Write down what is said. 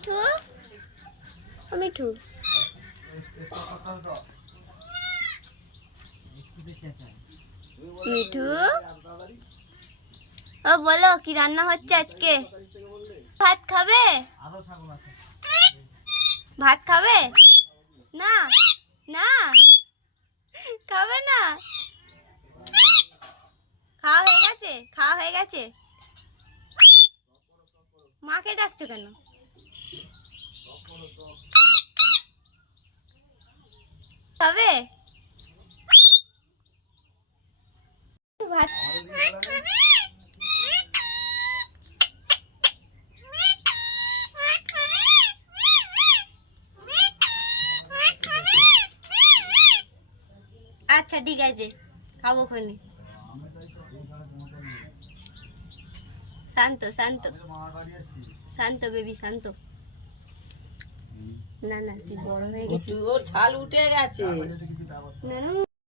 মিঠু, ও মিঠু, মিঠু, ও বলো কি রান্না হচ্ছে আজকে? ভাত খাবে? ভাত খাবে না? না খাবে না? খাওয়া হয়ে গেছে? খাওয়া হয়ে গেছে? মাকে ডাকছো কেন? খাবে ভাত? আচ্ছা ঠিক আছে, খাবো খনি। শান্ত শান্ত শান্ত বেবি শান্ত। না না তুই বড় হয়ে গেছিস, ওর ছাল উঠে গেছে। না